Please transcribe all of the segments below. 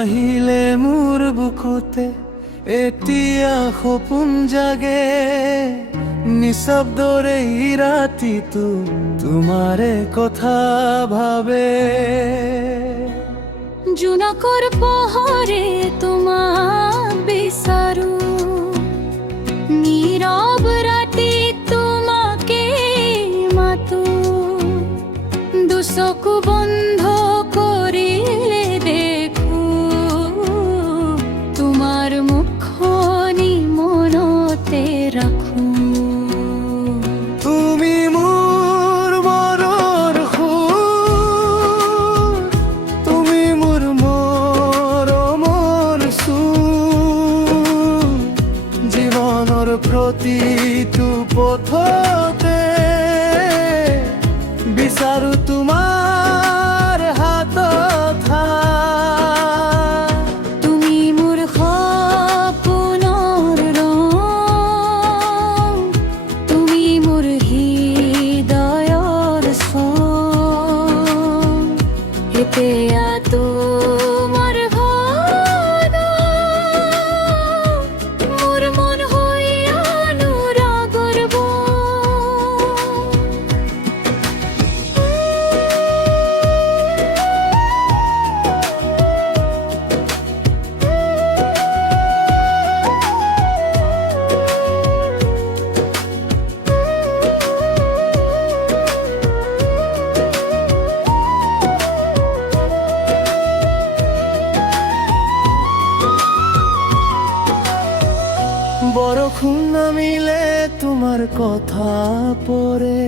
আহিলে মোৰ বুকুতে এতিয়া সপোন জাগে নিশব্দৰে ৰাতিটো তোমাৰে কথা ভাবে জোনাকৰ পোহৰে তোমাক বিচাৰো নীৰৱ ৰাতি তোমাকে মাতো দুচকু বন্ধ কৰিলে দেখো তোমাৰ মুখনি মনতে ৰাখো তুমি মোৰ মনৰ সুৰ তুমি মোৰ মৰমৰ সুৰ জীৱনৰ প্ৰতিটো পথতে বিচাৰো তোমাৰ হাতত তুমি মোৰ সপোনৰ ৰং তুমি মোৰ হৃদয়ৰ সং এতিয়া তোমাৰ ভাৱনা মোৰ মন হৈ অনুৰাগৰ বন বৰষুণ নামিলে তোমাৰ কথা পৰে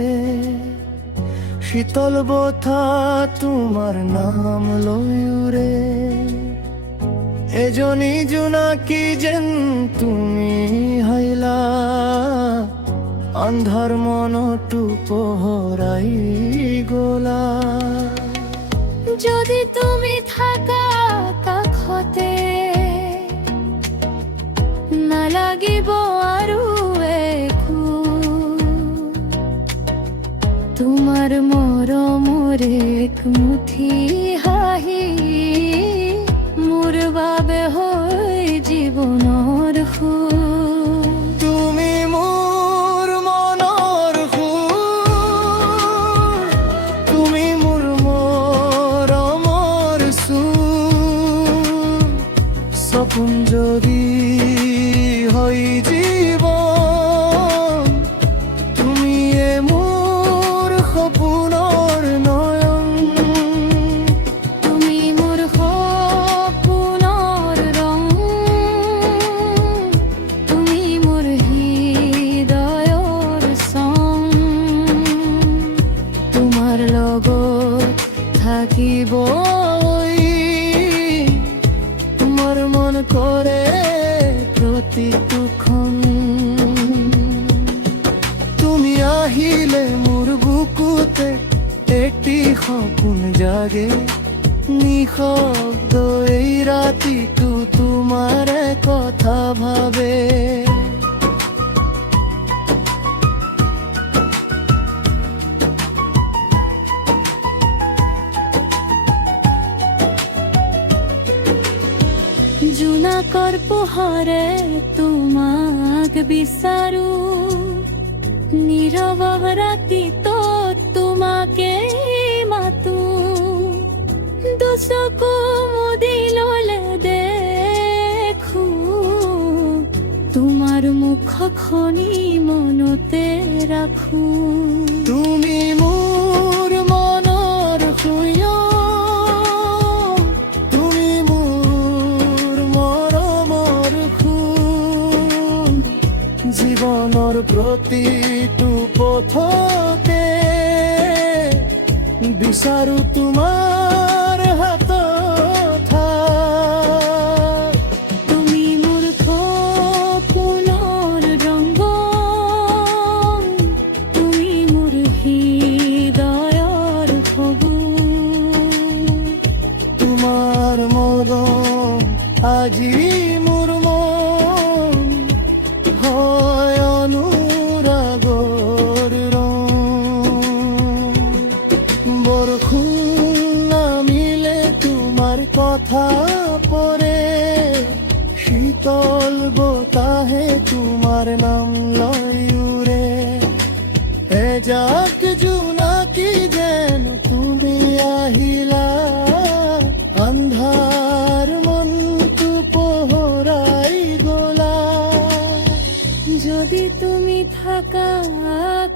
শীতল বতাহ তোমাৰ নাম লৈ উৰে এজনী জোনাকী যেন তুমি হাইলা আন্ধাৰ মনটো পোহৰাই গলা যদি তুমি থাকা কাষতে নালাগিব আৰু একো তোমাৰ মৰমৰ এক মুঠি হাঁহি মোৰ বাবে হৈ জীৱনৰ সুৰ তুমি মোৰ মনৰ সুৰ তুমি মোৰ মৰমৰ সুৰ সপোন যদি হয় জীৱন তুমিয়ে মোৰ সপোনৰ নয়ন তুমি মোৰ সপোনৰ ৰং তুমি মোৰ হৃদয়ৰ সং তোমাৰ লগত থাকিব তোমাৰ মন কৰে প্ৰতিটো ক্ষণ তুমি আহিলে মোৰ বুকুতে এটি সপোন জাগে নিশব্দ এই ৰাতিটো তোমাৰে কথা ভাবে জোনাকৰ পোহৰে তোমাক বিচাৰো নীৰৱ ৰাতিটো তোমাকে মাতো দুচকু মুদি ললে দেখো তোমাৰ মুখখনি মনতে ৰাখো তুমি মোৰ মনৰ সুৰ তুমি মোৰ মৰমৰ খুন জীৱনৰ প্ৰতিটো পথতে বিচাৰো তোমাৰ হাতত তুমি মোৰ সপোনৰ ৰং তুমি মোৰ হৃদয়ৰ সবুজ তোমাৰ মৰম আজি মোৰ মন হয় অনুৰাগৰ ৰং বৰষুণ নামিলে তোমাৰ কথা মাথা পরে শীতল বতাহে তোমার নাম লয় উড়ে। এ যাক জোনাকি যেন তুমি আহিলা, আন্ধার মন তু পোহরাই গোলা। যদি তুমি থাকা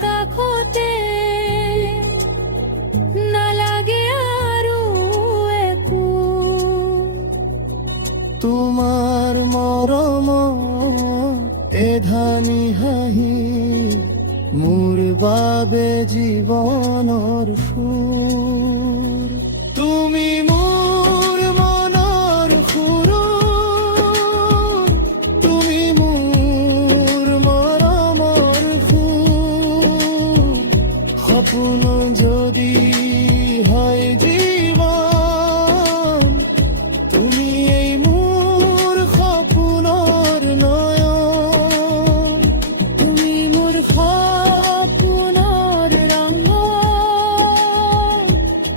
কাষতে নালাগে আৰু একো, তোমাৰ মৰম এধানি হাঁহি মোৰ বাবে জীৱনৰ সুৰ। তুমি মোৰ মনৰ সুৰ, তুমি মোৰ মৰমৰ সুৰ। সপোন যদি হয় জীৱন, তুমি এই মোৰ সপোনৰ নয়ন। তুমি মোৰ সপোনৰ ৰঙ,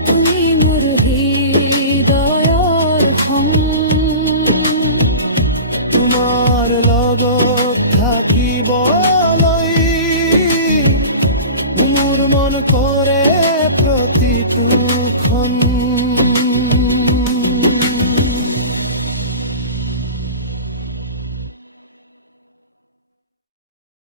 তুমি মোৰ হৃদয়ৰ সং। তোমাৰ লগত থাকিবলৈ মোৰ মন কৰে প্ৰতিটো ক্ষণ।